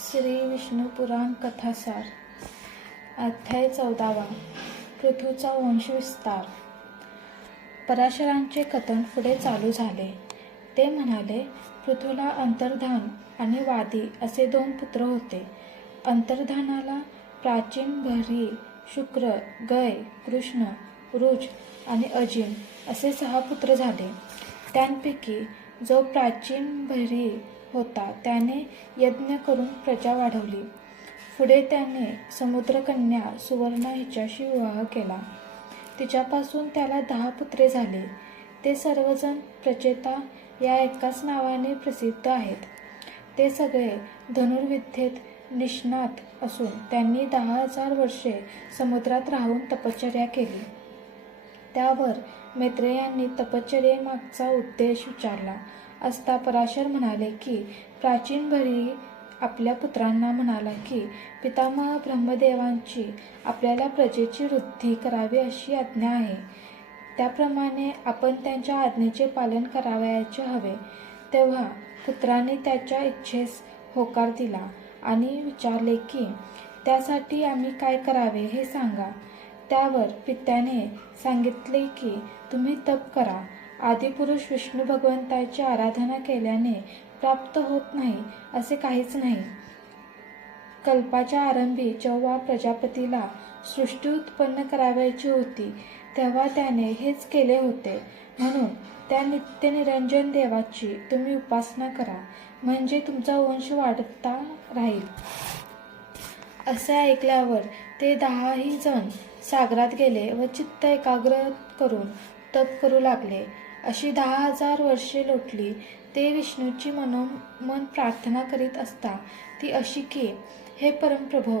श्री विष्णू पुराण कथासार अध्याय 14 पृथूचा वंशविस्तार। पराशरांचे कथन पुढे चालू झाले। ते म्हणाले, पृथूला अंतर्धान आणि वादी असे 2 पुत्र होते. अंतर्धानाला प्राचीन, बर्ही, शुक्र, गय, कृष्ण, रुच आणि अजिन असे 6 पुत्र झाले. त्यांपैकी जो प्राचीन बर्ही होता त्याने यज्ञ करून प्रजा वाढवली. पुढे त्याने समुद्रकन्या सुवर्णा हिच्याशी विवाह केला. तिच्यापासून त्याला 10 पुत्रे झाले. ते सर्वजण प्रचेता या एकाच नावाने प्रसिद्ध आहेत. ते सगळे धनुर्विद्येत निष्णात असून त्यांनी 10,000 वर्षे समुद्रात राहून तपश्चर्या केली. त्यावर मैत्रेयांनी तपश्चर्येमागचा उद्देश विचारला असता पराशर म्हणाले की, प्राचीन बर्ही आपल्या पुत्रांना म्हणाला की, पितामह ब्रह्मदेवांची आपल्याला प्रजेची वृद्धी करावी अशी आज्ञा आहे. त्याप्रमाणे आपण त्यांच्या आज्ञेचे पालन करावयाचे हवे. तेव्हा पुत्राने त्याच्या इच्छेस होकार दिला आणि विचारले की, त्यासाठी आम्ही काय करावे हे सांगा. त्यावर पित्याने सांगितले की, तुम्ही तप करा. आदिपुरुष विष्णू भगवंताची आराधना केल्याने प्राप्त होत नाही असे काहीच नाही. कल्पाच्या आरंभी जेव्हा प्रजापतीला सृष्टी उत्पन्न करावयाची होती तेव्हा त्याने हेच केले होते. म्हणून त्या नित्यनिरंजन देवाची तुम्ही उपासना करा, म्हणजे तुमचा वंश वाढता राहील. असे ऐकल्यावर ते 10ही जण सागरात गेले व चित्त एकाग्र करून तप करू लागले. अशी 10,000 वर्षे लोटली. ते विष्णूची मनोमन प्रार्थना करीत असता ती अशी की, हे परमप्रभो,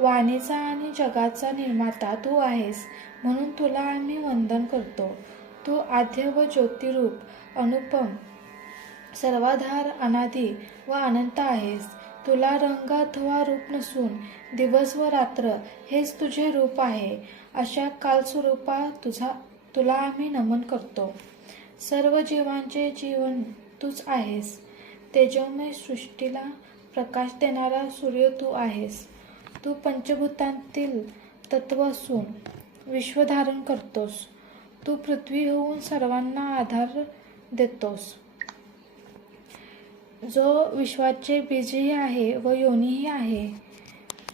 वाणीचा आणि जगाचा निर्माता तू आहेस, म्हणून तुला आम्ही वंदन करतो. तू आद्य व ज्योतिरूप, अनुपम, सर्वाधार, अनादी व अनंत आहेस. तुला रंग अथवा रूप नसून दिवस व रात्र हेच तुझे रूप आहे. अशा कालस्वरूपा तुला आम्ही नमन करतो. सर्व जीवांचे जीवन तूच आहेस. तेजोमय सृष्टीला प्रकाश देणारा सूर्य तू आहेस. तू पंचभूतांतील तत्व असून विश्व धारण करतोस. तू पृथ्वी होऊन सर्वांना आधार देतोस. जो विश्वाचे बीजही आहे व योनीही आहे,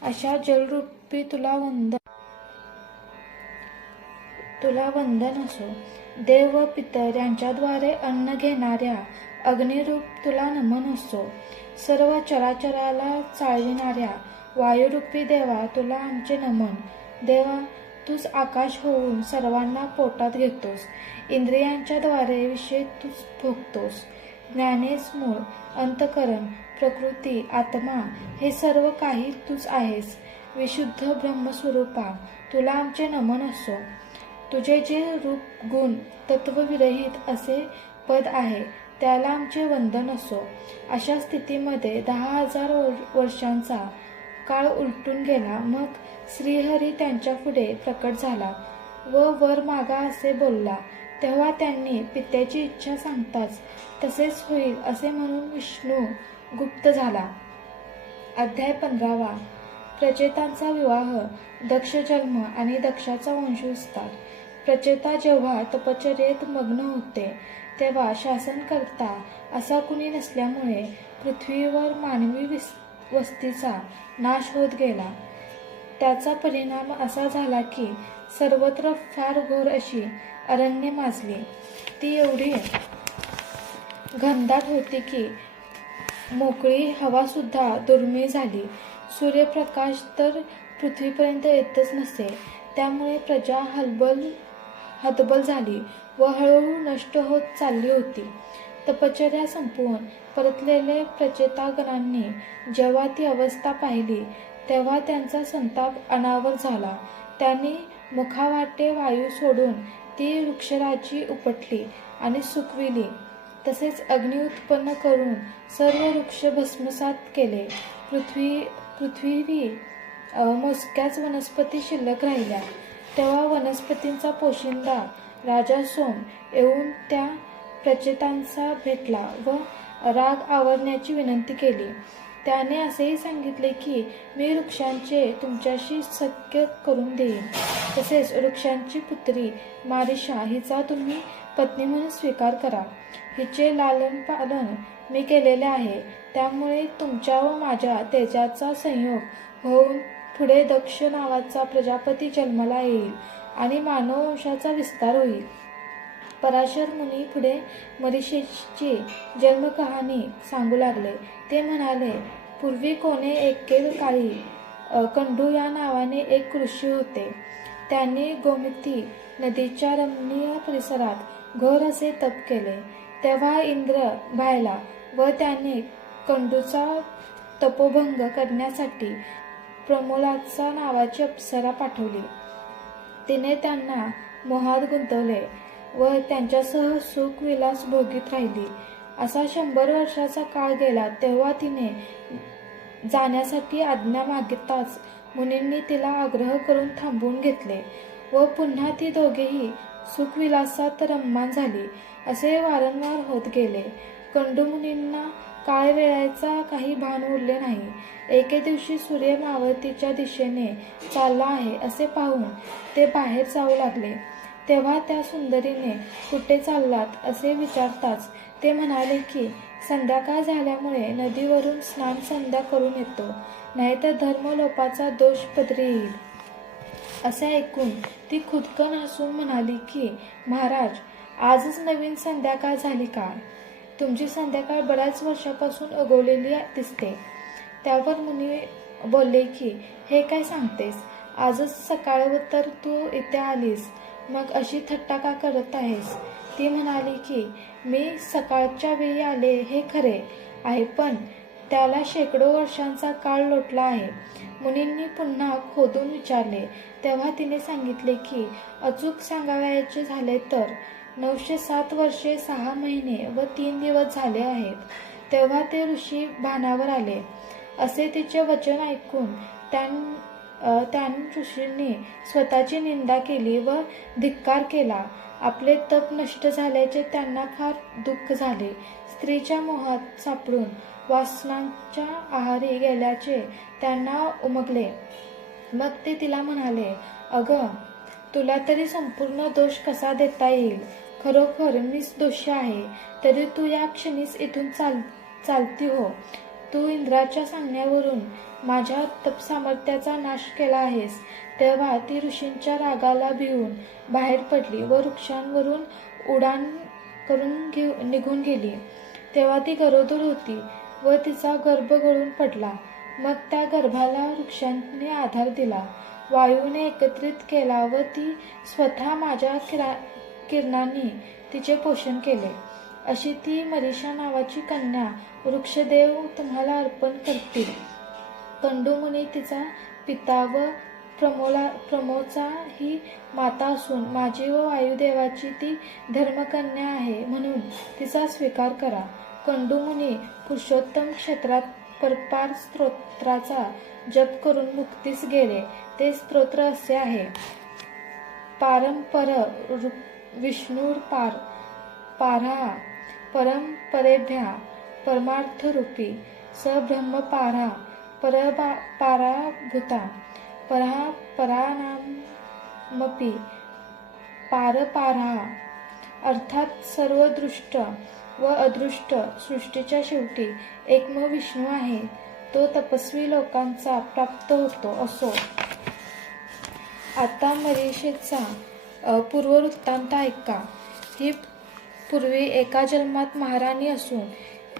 अशा जलरूपी तुला वंदन असो. देव व पितर यांच्याद्वारे अन्न घेणाऱ्या अग्निरूप तुला नमन असो. सर्व चराचराला चालविणाऱ्या वायुरूपी देवा तुला आमचे नमन. देवा, तूच आकाश होऊन सर्वांना पोटात घेतोस. इंद्रियांच्या द्वारे विषय तूच भोगतोस. ज्ञानेच मूळ, अंतःकरण, प्रकृती, आत्मा हे सर्व काही तूच आहेस. विशुद्ध ब्रह्मस्वरूपा तुला आमचे नमन असो. तुझे जे रूप, गुण, तत्वविरहित असे पद आहे त्याला आमचे वंदन असो. अशा स्थितीमध्ये 10,000 वर्षांचा काळ उलटून गेला. मग श्रीहरी त्यांच्या पुढे प्रकट झाला व वर मागा असे बोलला. तेव्हा त्यांनी पित्याची इच्छा सांगताच तसेच होईल असे म्हणून विष्णू गुप्त झाला. अध्याय 15 प्रचेतांचा विवाह, दक्ष जन्म आणि दक्षाचा वंशविस्तार. प्रचेता जेव्हा तपश्चर्येत मग्न होते तेव्हा शासनकर्ता असा कुणी नसल्यामुळे पृथ्वीवर मानवी वस्तीचा नाश होत गेला. त्याचा परिणाम असा झाला की सर्वत्र फार घोर अशी अरण्ये माजली. ती एवढी घनदाट होती की मोकळी हवासुद्धा दुर्मिळ झाली. सूर्यप्रकाश तर पृथ्वीपर्यंत येतच नसे. त्यामुळे प्रजा हतबल झाली व हळूहळू नष्ट होत चालली होती. तपश्चर्या संपवून परतलेले प्रचेतागणांनी जेव्हा ती अवस्था पाहिली तेव्हा त्यांचा संताप अनावर झाला. त्यांनी मुखावाटे वायू सोडून ती वृक्षराजी उपटली आणि सुकविली. तसेच अग्नी उत्पन्न करून सर्व वृक्ष भस्मसात केले. पृथ्वी मोजक्याच वनस्पती शिल्लक राहिल्या. तेव्हा वनस्पतींचा पोशिंदा राजा सोम येऊन त्या प्रचेतांचा भेटला व राग आवरण्याची विनंती केली. त्याने असेही सांगितले की मी वृक्षांचे तुमच्याशी सख्य करून देईन. तसेच वृक्षांची पुत्री मारिशा हिचा तुम्ही पत्नी म्हणून स्वीकार करा. हिचे लालन पालन मी केलेले आहे. त्यामुळे तुमच्या व माझ्या तेजाचा संयोग होऊन पुढे दक्ष नावाचा प्रजापती जन्माला येईल आणि मानववंशाचा विस्तार होईल. पराशर मुनी पुढे मरीषेची जन्मकहाणी सांगू लागले. ते म्हणाले, पूर्वी कोणे एके काळी कंडू या नावाने एक ऋषी होते. त्यांनी गोमती नदीच्या रमणीय परिसरात घोर असे तप केले. तेव्हा इंद्र भायला व त्याने कंडूचा तपोभंग करण्यासाठी प्रमोलाचा नावाची अप्सरा पाठवली. तिने त्यांना मोहात गुंतवले व त्यांच्यासह सुख विलास भोगीत राहिली. असा 100 वर्षाचा काळ गेला. तेव्हा तिने जाण्यासाठी आज्ञा मागितताच मुनींनी तिला आग्रह करून थांबवून घेतले व पुन्हा ती दोघेही सुखविलासात रममाण झाली. असे वारंवार होत गेले. कंडू मुनींना काळ वेळाचा काही भान उरले नाही. एके दिवशी सूर्य मावळतीच्या दिशेने चालला आहे असे पाहून ते बाहेर जाऊ लागले. तेव्हा त्या सुंदरीने कुठे चाललात असे विचारताच ते म्हणाले की संध्याकाळ झाल्यामुळे नदीवरून स्नान संध्या करून येतो, नाहीतर धर्मलोपाचा दोष पदरी येईल. असे ऐकून ती खुदकन हसून म्हणाली की महाराज, आजच नवीन संध्याकाळ झाली का? तुमची संध्याकाळ बऱ्याच वर्षापासून उगवलेली दिसते. त्यावर मुनी बोलले की हे काय सांगतेस? आजच सकाळ तर तू इथे आलीस, मग अशी थट्टा का करत आहेस? ती म्हणाली की मी सकाळच्या वेळी आले हे खरे आहे, पण त्याला शेकडो वर्षांचा काळ लोटला आहे. मुनींनी पुन्हा खोदून विचारले. तेव्हा तिने सांगितले की अचूक सांगावयाचे झाले तर 907 वर्षे 6 महिने व 3 दिवस झाले आहेत. तेव्हा ते ऋषी भानावर आले. असे तिचे वचन ऐकून त्या ऋषींनी स्वतःची निंदा केली व धिक्कार केला. आपले तप नष्ट झाल्याचे त्यांना फार दुःख झाले. स्त्रीच्या मोहात सापडून वासनांच्या आहारी गेल्याचे त्यांना उमगले. मग ते तिला म्हणाले, अगं, तुला तरी संपूर्ण दोष कसा देता येईल? खरोखर मीच दोषी आहे, तरी तू या क्षणीच इथून चालती हो. तू इंद्राच्या सांगण्यावरून माझ्या तपसामर्थ्याचा नाश केला आहेस. तेव्हा ती ऋषींच्या रागाला भिवून बाहेर पडली व वृक्षांवरून उड्डाण करून निघून गेली. तेव्हा ती गरोदर होती व तिचा गर्भ गळून पडला. मग त्या गर्भाला वृक्षांनी आधार दिला, वायूने एकत्रित केला व ती स्वतः माझ्या किरणांनी तिचे पोषण केले. अशी ती मरीषा नावाची कन्या वृक्षदेव तुम्हाला अर्पण करतील. कंडू मुनी तिचा पिता व प्रमोचा ही माता असून माझी व वायुदेवाची ती धर्मकन्या आहे, म्हणून तिचा स्वीकार करा. कंडू मुनी पुरुषोत्तम क्षेत्रात परपार स्तोत्राचा जप करून मुक्तीस गेले. ते स्तोत्र असे आहे, पारंपर विष्णुर्पार पारा परम परेभ्या परमार्थरूपी स ब्रह्मपारा पराभूता परा परानामपि पारपारा. अर्थात सर्व दृष्ट व अदृष्ट सृष्टीच्या शेवटी एकमेव विष्णू आहे. तो तपस्वी लोकांचा प्राप्त होतो असो. आता मरीषेचा पूर्ववृत्तांत ऐका. ही पूर्वी एका जन्मात महाराणी असून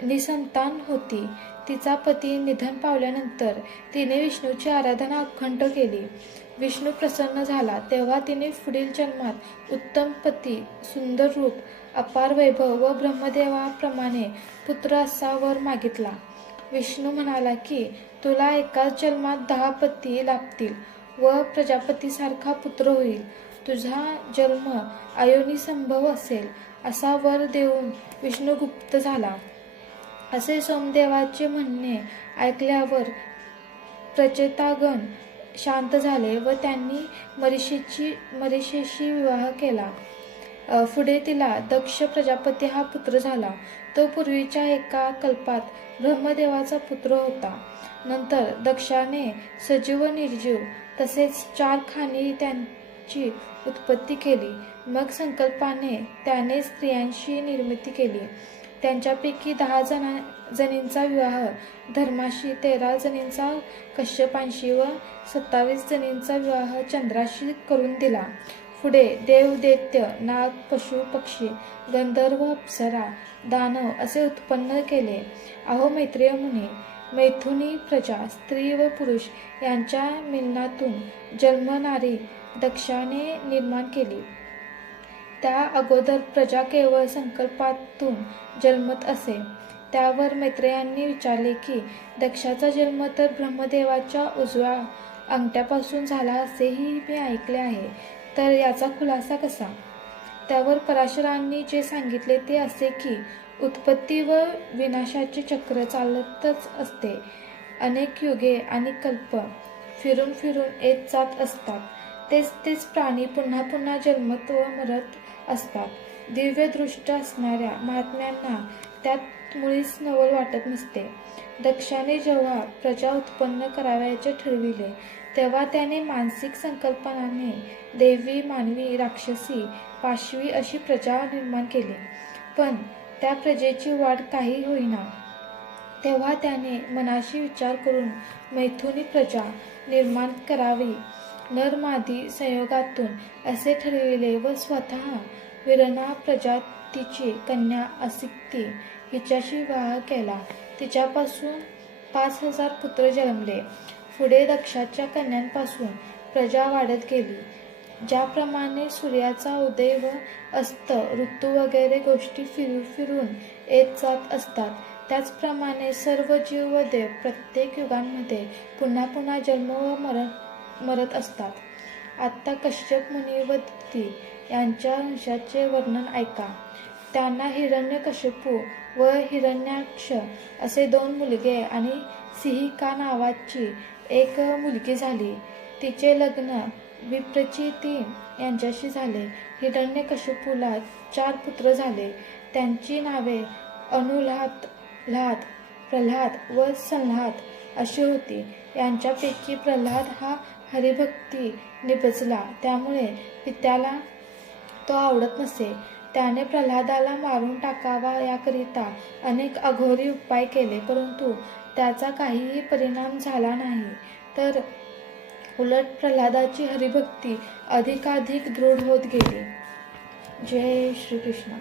निसंतान होती. तिचा पती निधन पावल्यानंतर तिने विष्णूची आराधना अखंड केली. विष्णू प्रसन्न झाला तेव्हा तिने पुढील जन्मात उत्तम पती, सुंदर रूप, अपार वैभव व ब्रह्मदेवाप्रमाणे पुत्र असा वर मागितला. विष्णू म्हणाला की तुला एकाच जन्मात 10 पती लाभतील व प्रजापतीसारखा पुत्र होईल. तुझा जन्म अयोनी संभव असेल असा वर देऊन विष्णू गुप्त झाला. असे सोमदेवाचे म्हणणे ऐकल्यावर प्रचेतागण शांत झाले व त्यांनी मरीषेशी विवाह केला. पुढे तिला दक्ष प्रजापती हा पुत्र झाला. तो पूर्वीच्या एका कल्पात ब्रह्मदेवाचा पुत्र होता. नंतर दक्षाने सजीव व निर्जीव तसेच 4 खाणी त्यांची उत्पत्ती केली. मग संकल्पाने त्याने स्त्रियांची निर्मिती केली. त्यांच्यापैकी 10 जणींचा विवाह धर्माशी, 13 जणींचा कश्यपांशी व 27 जणींचा विवाह चंद्राशी करून दिला. पुढे देव, दैत्य, नाग, पशु, पक्षी, गंधर्व, अप्सरा, दानव असे उत्पन्न केले. अहो मैत्रेय मुनी, मैथुनी प्रजा, स्त्री व पुरुष यांच्या मिलनातून जन्मणारी दक्षाने निर्माण केली. त्या अगोदर प्रजा केवळ संकल्पातून जन्मत असे. त्यावर मैत्रेयांनी विचारले की दक्षाचा जन्म तर ब्रह्मदेवाच्या उजव्या अंगठ्यापासून झाला असेही मी ऐकले आहे, तर याचा खुलासा कसा? त्यावर पराशरांनी जे सांगितले ते असे की उत्पत्ती व विनाशाचे चक्र चालतच असते. अनेक युगे आणि कल्प फिरून फिरून येत जात असतात. तेच तेच प्राणी पुन्हा पुन्हा जन्मत व मरत असतात. दिव्य दृष्ट असणाऱ्या महात्म्यांना त्यात मुळीच नवल वाटत नसते. दक्षाने जेव्हा प्रजा उत्पन्न करावयाचे ठरविले तेव्हा त्याने मानसिक संकल्पनाने देवी, मानवी, राक्षसी, पाशवी अशी प्रजा निर्माण केली. पण त्या प्रजेची वाढ काही होईना. तेव्हा त्याने मनाशी विचार करून मैथुनी प्रजा निर्माण करावी. नर-मादी संयोगातून असे ठरविले व स्वतः वीरणा प्रजातीची कन्या असिक्ती हिच्याशी विवाह केला. तिच्यापासून 5000 पुत्र जन्मले. पुढे दक्षाच्या कन्यांपासून प्रजा वाढत गेली. ज्याप्रमाणे सूर्याचा उदय व अस्त, ऋतू वगैरे गोष्टी फिरून येत जात असतात, त्याचप्रमाणे सर्व जीव व देव प्रत्येक युगांमध्ये पुन्हा पुन्हा जन्म व मरत असतात. आता कश्यप मुनी व दिती यांच्या वंशाचे वर्णन ऐका. त्यांना हिरण्यकशिपू व हिरण्याक्ष असे 2 मुलगे आणि सिंहिका नावाची एक मुलगी झाली. तिचे लग्न विप्रचिती यांच्याशी झाले. हिरण्यकशिपूला 4 पुत्र झाले. त्यांची नावे अनुल्हाद, प्रल्हाद व संल्हाद अशी होती. यांच्यापैकी प्रल्हाद हा हरिभक्ती निपजला, त्यामुळे पित्याला तो आवडत नसे. त्याने प्रल्हादाला मारून टाकावा याकरिता अनेक अघोरी उपाय केले, परंतु त्याचा काहीही परिणाम झाला नाही. तर उलट प्रल्हादाची हरिभक्ती अधिकाधिक दृढ होत गेली. जय श्रीकृष्ण.